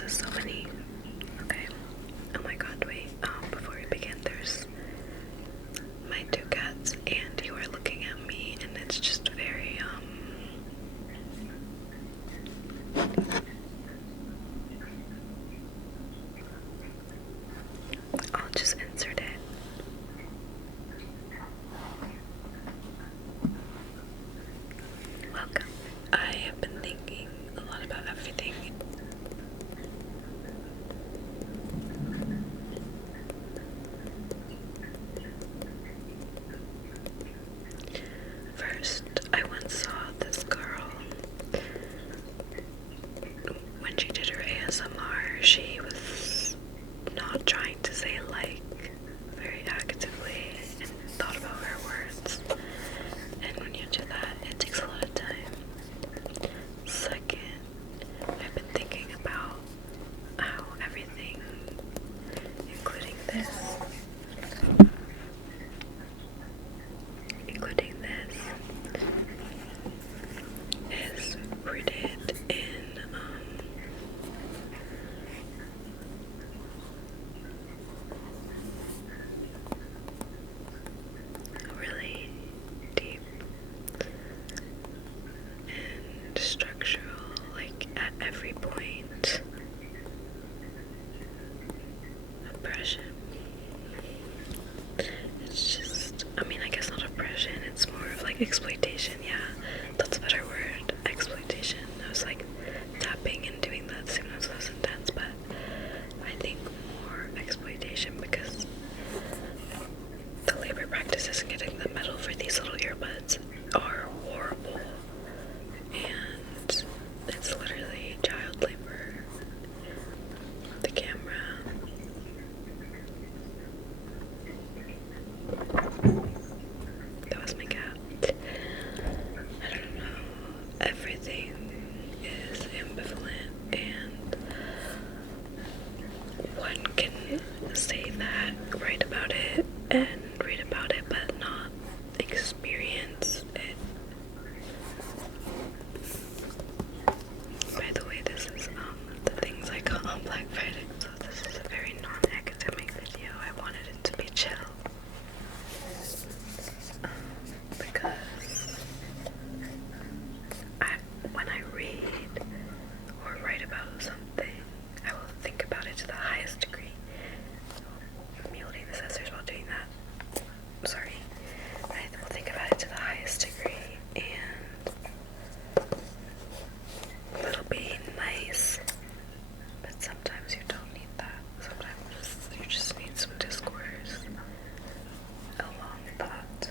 this is so many. Okay. Oh my god, wait. Before we begin, there's my two cats, and you are looking at me, and it's just very, I'll just insert it. Welcome. I have been thinking a lot about everything. First, I once saw this girl. When she did her ASMR, she was not trying to say like very actively and thought about her words. And when you do that, it takes a lot of time. Second, I've been thinking about how everything, including this, is rooted in really deep and structural, like at every point, oppression. It's just, I mean, I guess not oppression, it's more of like exploitation, yeah, that's a better word, exploitation. I was like tapping and doing that soon as less intense, but I think more exploitation because the labor practices and getting the metal for these little earbuds are horrible, and it's literally child labor. The camera. That was my cat. I don't know. Everything is ambivalent, and one can say that, write about it, and read about it, but not experience it. By the way, this is the things I got on Black Friday, so this is a very non-academic video. I wanted it to be chill. Because when I read or write about something, I will think about it to the highest degree. I'm muting the scissors while doing that. Sorry. I will think about it to the highest degree, and it'll be nice, but sometimes you don't need that. Sometimes you just need some discourse, a long thought.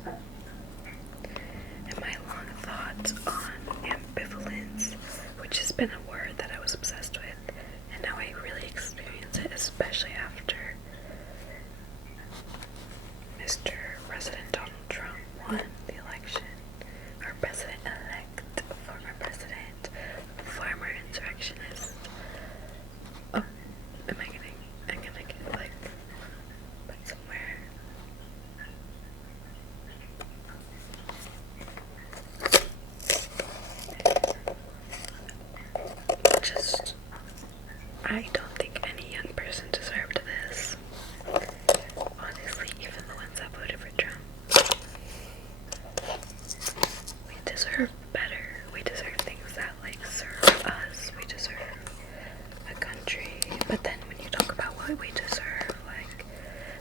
And my long thoughts on ambivalence, which has been a word that I was obsessed with, and now I really experience it, especially after Mr. President Donald Trump won the election. Our president-elect, former president, former insurrectionist. Oh, I'm gonna get like put somewhere. Just, I don't think any young person deserved this. Honestly, even the ones that voted for Trump. We deserve better. We deserve things that like serve us. We deserve a country. But then when you talk about what we deserve, like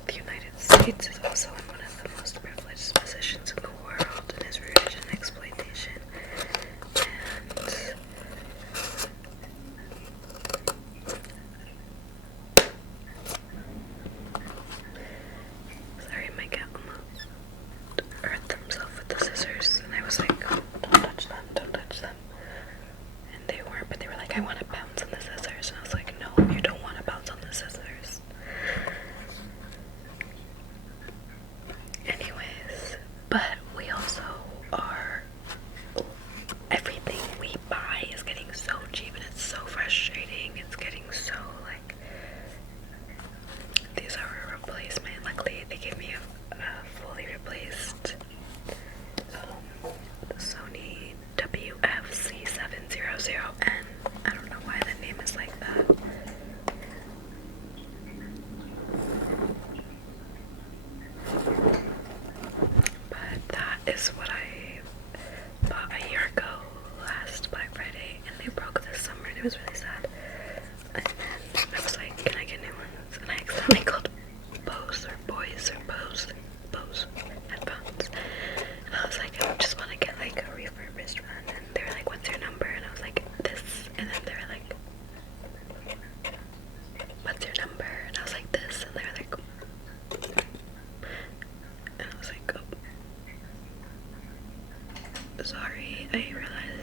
the United States is also in one of the most privileged positions in the world and is rooted in exploitation. And sorry, my cat almost hurt themselves with the scissors, and I was like, oh, don't touch them, don't touch them. And they weren't, but they were like, I want to bounce on the scissors, and I was like, no, you don't want to bounce on the scissors. Anyways, but we also are, everything we buy is getting so cheap, and it's so frustrating. It's getting so like, these are a replacement. Luckily, they gave me a fully replaced Sony WFC700N. I don't know.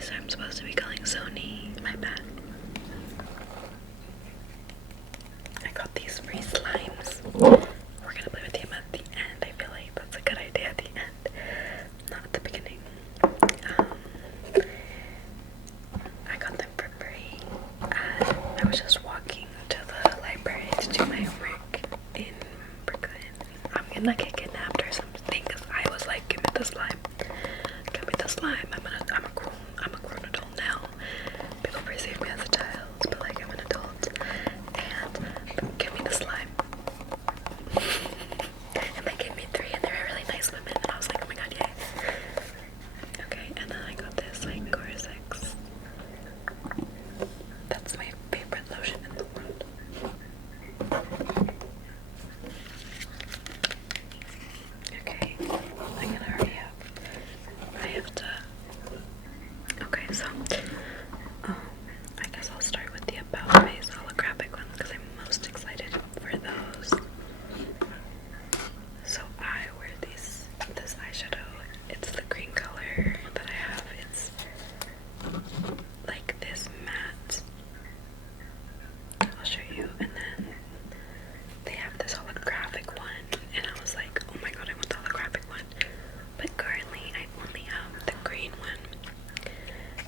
these are I'm supposed to be calling Sony. My bad. I got these free slimes. We're gonna play with them at the end. I feel like that's a good idea at the end, not at the beginning. I got them for free. I was just walking to the library to do my homework in Brooklyn. I'm gonna get kidnapped or something because I was like, give me the slime. Give me the slime. I'm a grown adult now. People perceive me as a child, but like I'm an adult. And give me the slime. And they gave me 3 and they were really nice women and I was like, oh my god, yay. Okay, and then I got this like Gore-Tex. That's my favorite lotion in the world. Okay, I'm gonna hurry up. I have to. Okay, so I guess I'll start with the About Face holographic ones because I'm most excited for those. So I wear this eyeshadow. It's the green color that I have. It's like this matte. I'll show you. And then they have this holographic one, and I was like, oh my god, I want the holographic one. But currently I only have the green one,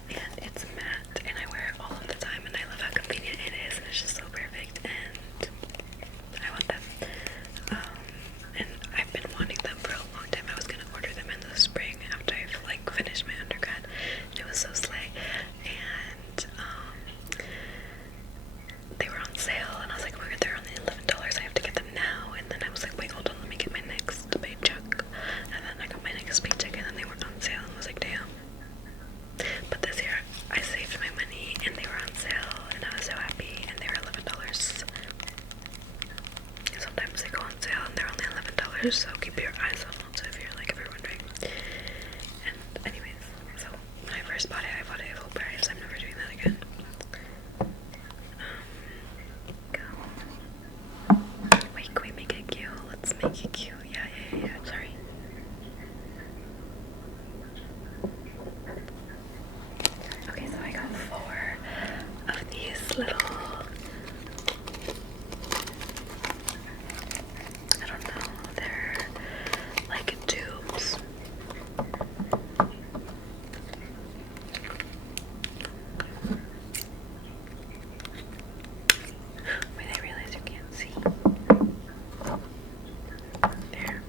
and it's matte, and I wear it all of the time, and I love how convenient it is, and it's just so perfect, and I want them. And I've been wanting them for a long time. I was gonna order them in the spring after I like finished my undergrad. It was so slay, and they were on sale, and I was like, oh my god, they're only $11. I have to get them now. And then I was like, wait, hold on, let me get my next paycheck. And then I got my next paycheck, and then they weren't on sale, and I was like, damn. But this year, I saved my money, and they were on sale, and I was so happy, and they were $11. Sometimes they go on sale, and they're only $11, so keep your eyes on them, so if you're wondering. And anyways, so when I first bought it, I bought it full price. I'm never doing that again. Wait, can we make it cute? Let's make it cute. Yeah. Sorry. Okay, so I got 4 of these little, I don't know, they're like tubes. Wait, I realize you can't see. There.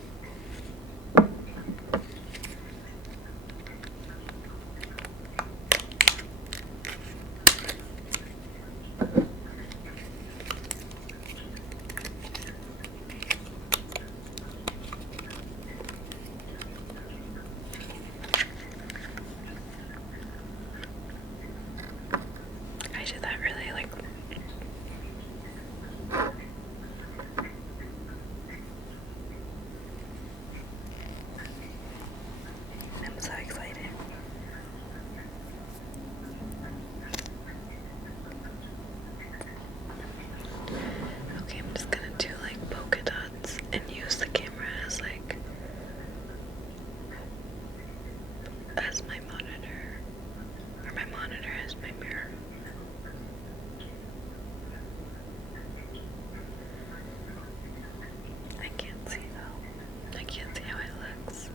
I did that really like. I'm so excited. Okay, I'm just gonna do like polka dots and use the camera as like as my monitor, or my monitor as my mirror. I can't see though. I can't see how it looks.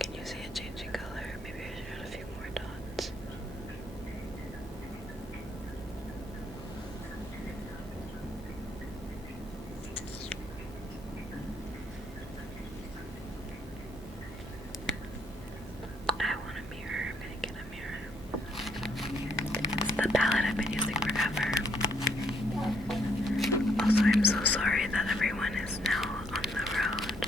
Can you see it changing color? Maybe I should add a few more dots. I want a mirror. I'm gonna get a mirror. It's the palette I've been using forever. Also, I'm so sorry that everyone is now on the road.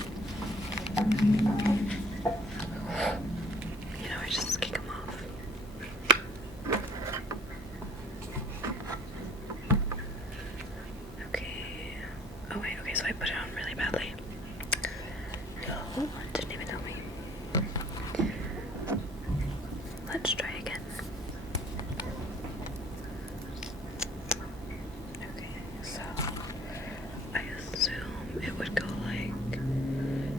You know, I just kick them off. Okay. Oh wait, okay, so I put it on really badly. No, didn't even tell me. Let's try again. Okay, so I assume it would go like,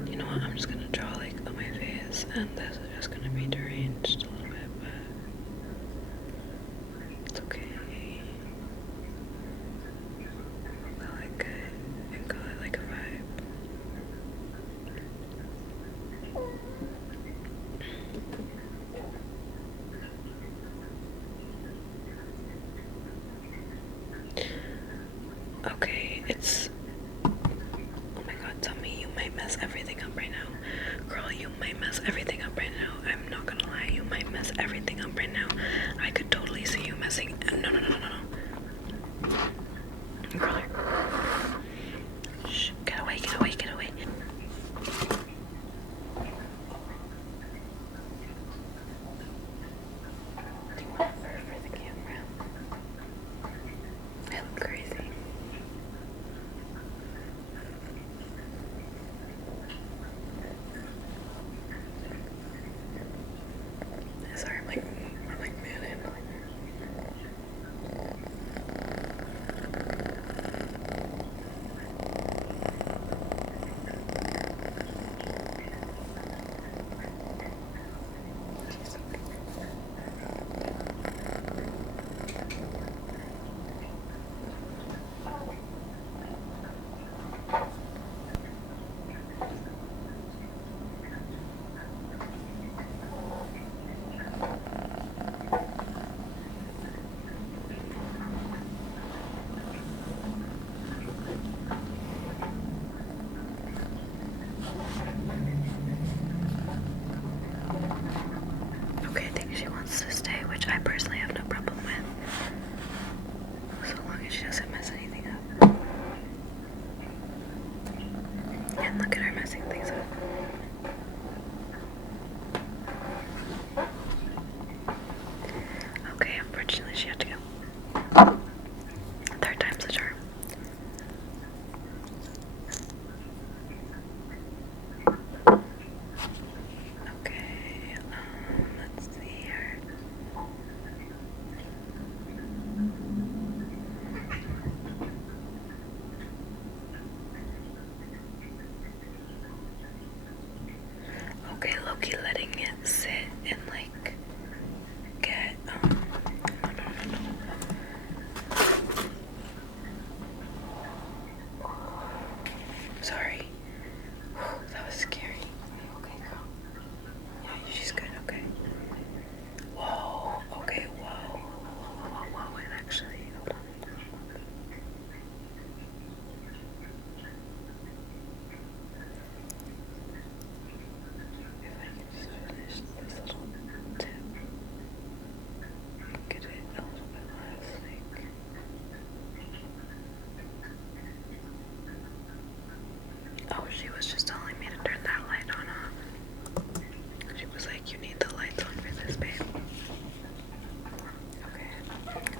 you know what, I'm just gonna draw like on my face, and this is just gonna be deranged a little bit, but it's okay. I like it and call it like a vibe. Okay, it's, oh my god, tell me you might mess everything up right now. Girl, you might mess everything up right now. I'm not gonna lie, you might mess everything up right now. I could totally see you messing, no. Girl, shh, get away. Do you want a fur for the camera? I look crazy. Sorry, I'm like moving. Okay, I think she wants to stay, which I personally have no problem with, so long as she doesn't mess anything up. And look at her messing things up. Okay, unfortunately she had to go. Third time's the charm. Okay, let's see here. Okay, Loki letting it sit and like get no. Sorry. That was scary. Okay, girl. Yeah, she's good, okay. Whoa, okay, whoa, and actually, hold on. If I can just finish this little tip, get it a little bit less, like. Oh, she was just telling me to turn that light on off. She was like, you need the lights on for this, babe. Okay.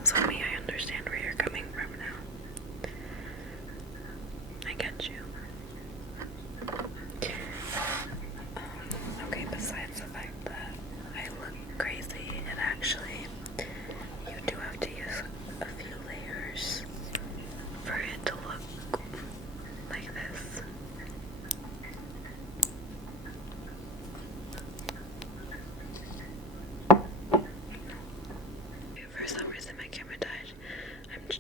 So me, I understand where you're coming from now. I get you. Okay, besides the fact that I look crazy, and actually, you do have to use a few layers for it to look like this. For some reason my camera died.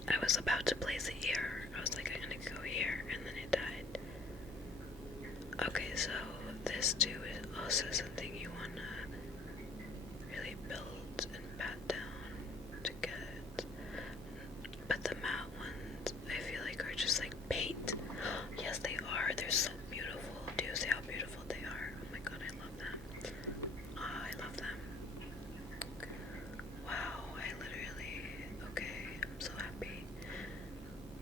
I was about to place it here. I was like, I'm gonna go here, and then it died. Okay, so this too is also something you wanna really build and pat down to get. But the matte ones, I feel like are just like paint. Yes, they are. They're so beautiful. Do you see how beautiful they are? Oh my god, I love them. Oh, I love them. Wow, I literally, okay, I'm so happy.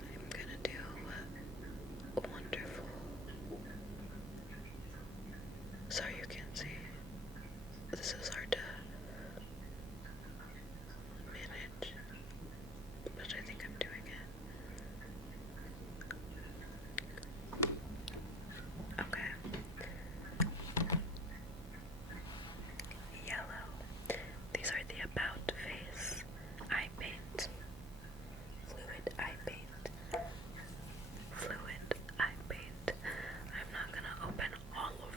I'm gonna do a wonderful, sorry you can't see, this is hard to manage, but I think I'm doing it. Okay. Yellow. These are the About Face eye paint. Fluid eye paint. Fluid eye paint. I'm not gonna open all of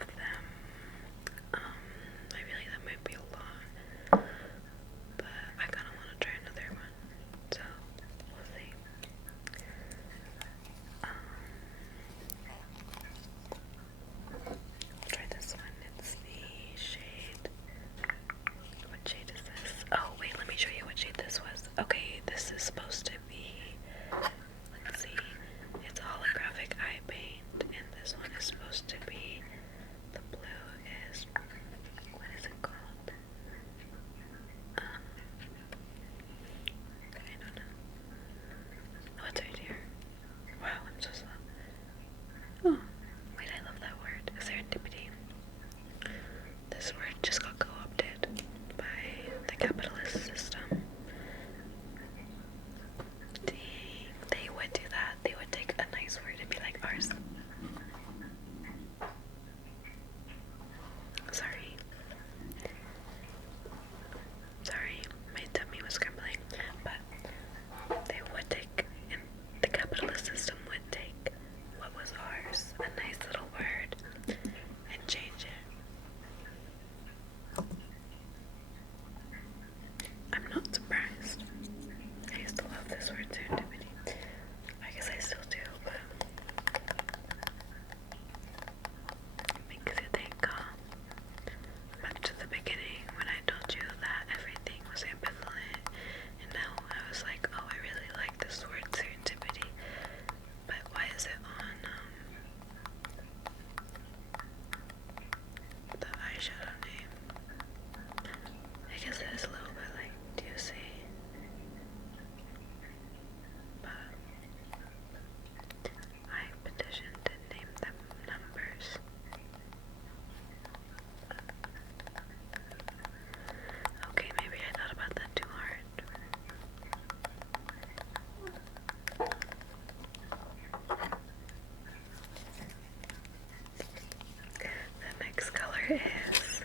is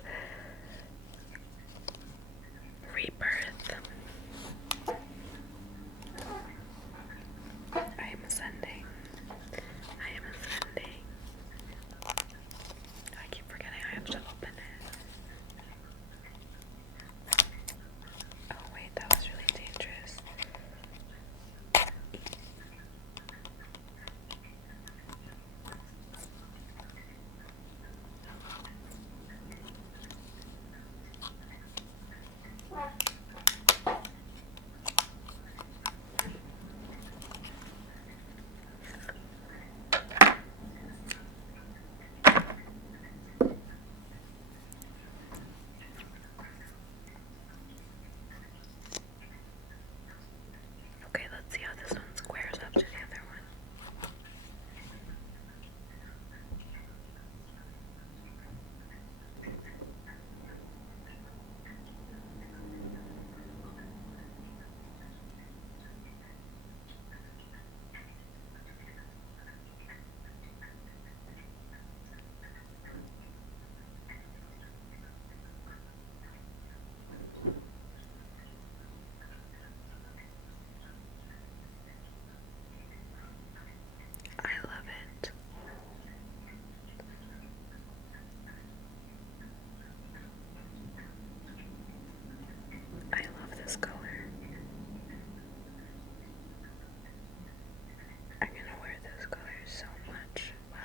rebirth. I am ascending. I am ascending. I keep forgetting I have to open it. Oh wait, that was really dangerous. Okay, let's see how this one squares up to the other one. I love it. I love this color. I'm gonna wear this color so much. Wow.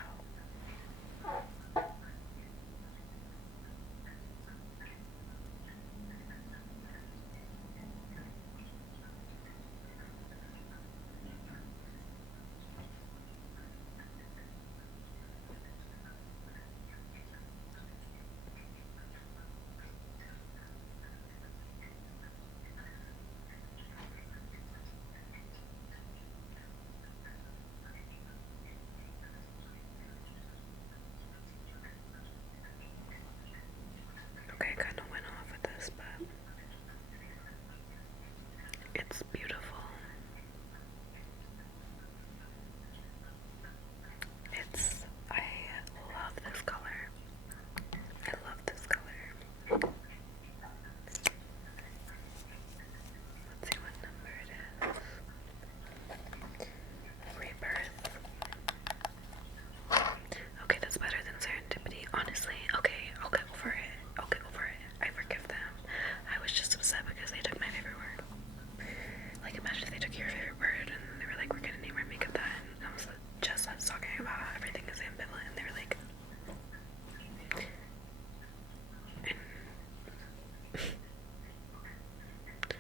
Okay, I kind of went off with this, but it's beautiful. I love this color. I love this color. Let's see what number it is. Rebirth. Okay, that's better than serendipity. Honestly, okay, I'll get over it. I'll get over it. I forgive them. I was just upset because they took my favorite word. Like, imagine if they took your favorite word and they were like, we're gonna name our makeup that. And I was talking about how everything is ambivalent. And they were like,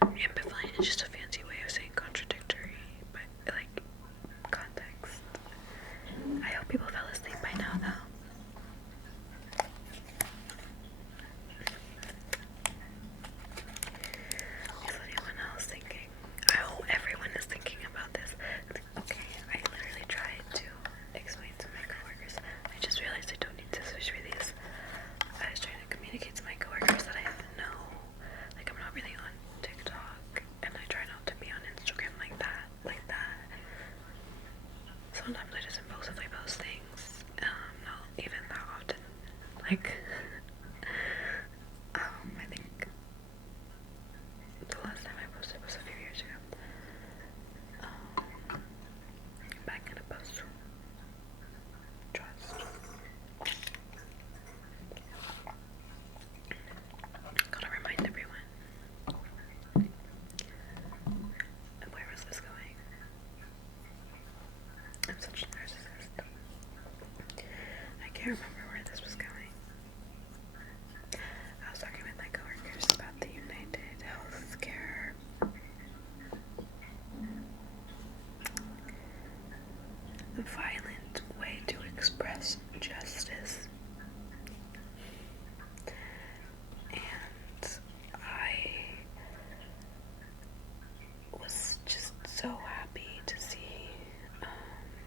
ambivalent is just a fancy way of saying contradictory, but like context. I hope people fell asleep by now, though. Is anyone else thinking? I hope everyone is thinking about this. Okay, I literally tried to explain to my coworkers. I just realized I don't need to switch for these. I was trying to communicate to my coworkers that I have like, I'm not really on TikTok, and I try not to be on Instagram like that. Sometimes I just impulsively post things, not even that often. Like, I think the last time I posted was a few years ago. Back in a post. Trust. Gotta remind everyone. And where was this going? I'm such a narcissist. I can't remember where this was going. I was talking with my coworkers about the United Healthcare violent way to express justice. And I was just so happy to see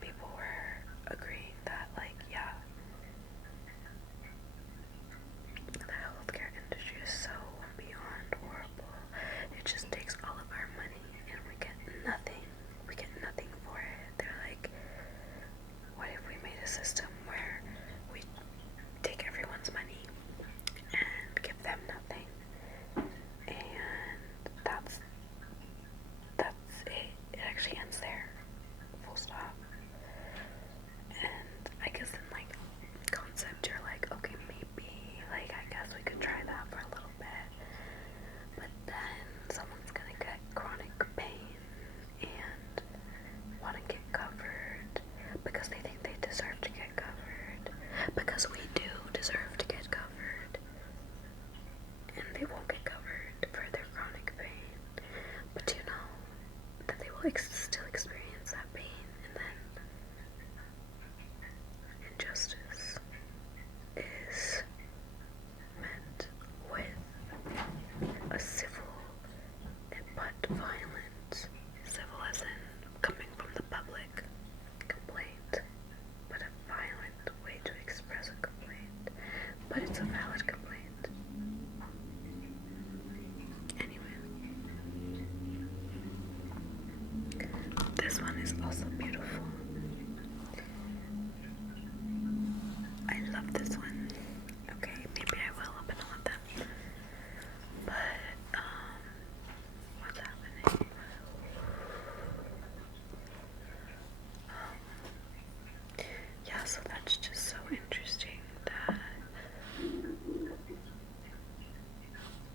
people were agreeing that, like, yeah, a valid complaint. Anyway, this one is also beautiful. I love this one. Okay, maybe I will open all of them. But, what's happening? Yeah, so that's just so interesting that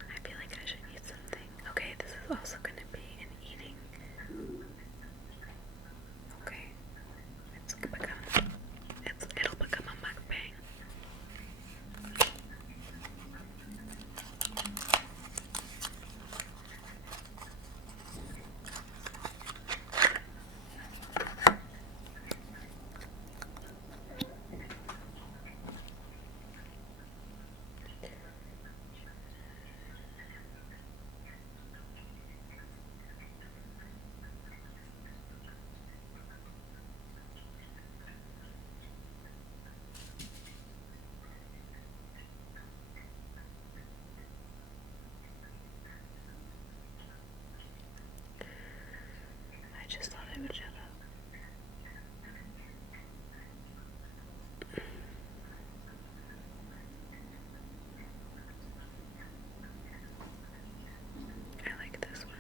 I feel like I should eat something. Okay, this is also going to be an eating. Okay, it'll become a mukbang. I just thought I would shut up. I like this one.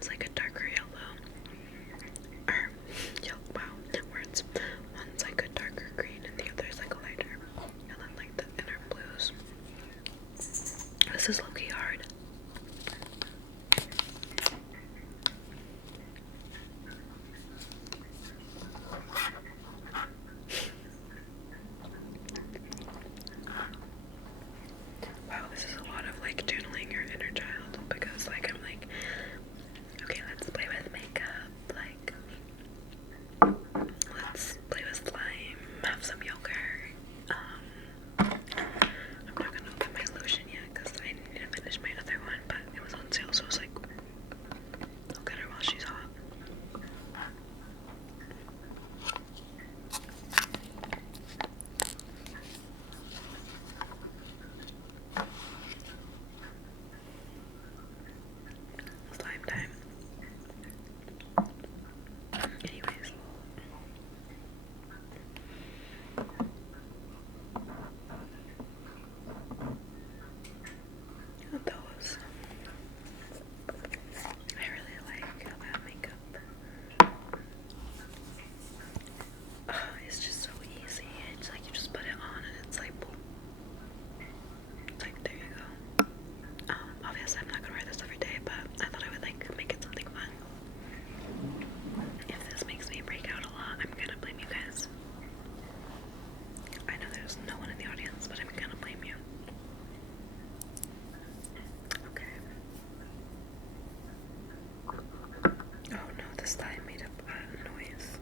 one's like a darker yellow. Or, wow, words. One's like a darker green and the other's like a lighter. And then like the inner blues. This is low-key hard. Wow, this is a lot of like channeling your inner child because like I'm like, okay, let's play with makeup, like let's play with slime, have some yogurt. I'm not gonna open my lotion yet because I need to finish my other one, but it was on sale, so I was like, I'll get her while she's hot. Slime time. Anyways. Those. I really like that makeup. It's just so easy. It's like you just put it on and it's like boom. It's like there you go. Obviously I'm not gonna wear this every day, but I thought I would like make it something fun. If this makes me break out a lot, I'm gonna blame you guys. I know there's no one in the audience, but I'm gonna blame you. Okay. Oh no, the slime made a noise.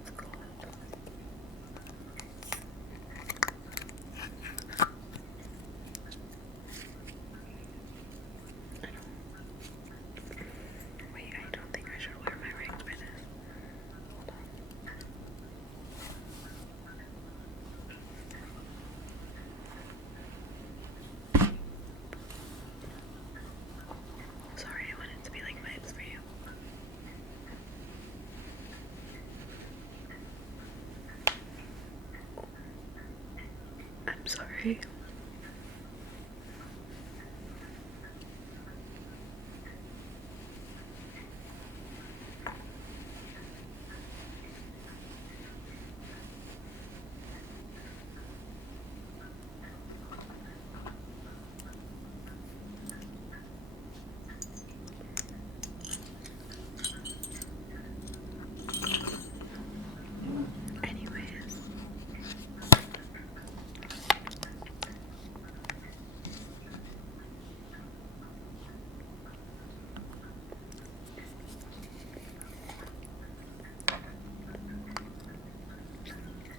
It's cold. Wait, I don't think I should wear my rings by this. Hold on. Sorry, I wanted to be like vibes for you. I'm sorry. Anyways.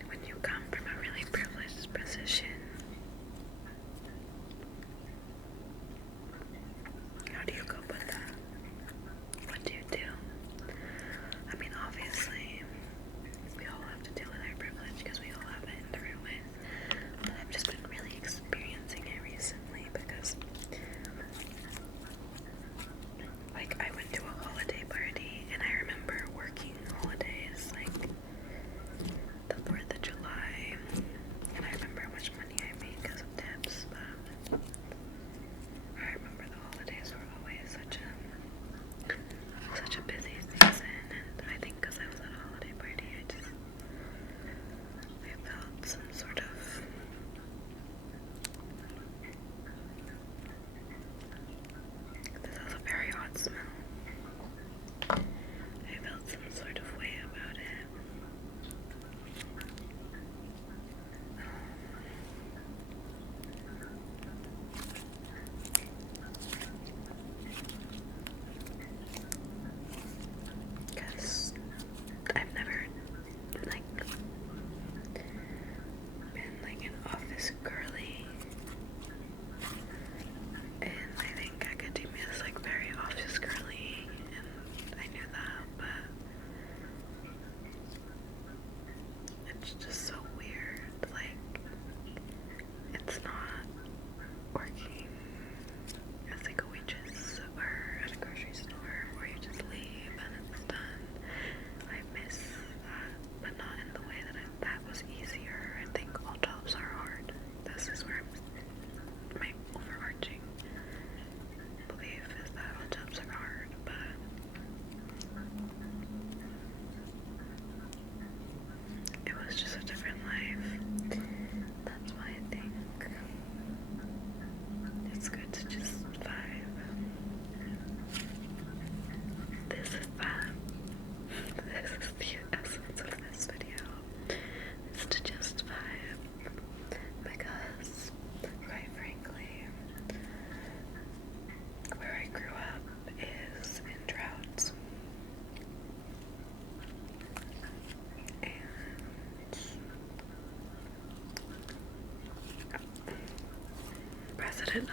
When you come from a really privileged position, how do you cope with that? What do you do? I mean, obviously, we all have to deal with our privilege because we all have it in different ways. But I've just been really experiencing it recently because, like, I went to a holiday party and I remember working holidays, like the 4th of July, and I remember how much money I made because of tips, but I remember the holidays were always such a busy season, and I think because I was at a holiday party, I felt some sort of this has a very odd smell. I felt some sort of way about it. Because I've never like been like an office girly, and I think academia is like very office girly, and I knew that, but it's just so weird. Like, it's not working as like a waitress or at a grocery store where you just leave and it's done. I miss that, but not in the way that that was easier. I think all jobs are hard. This is where my overarching belief. just a different life. That's why I think it's good to just vibe. This is that. This is the essence of this video. It's to just vibe. Because, quite frankly, where I grew up is in droughts. And President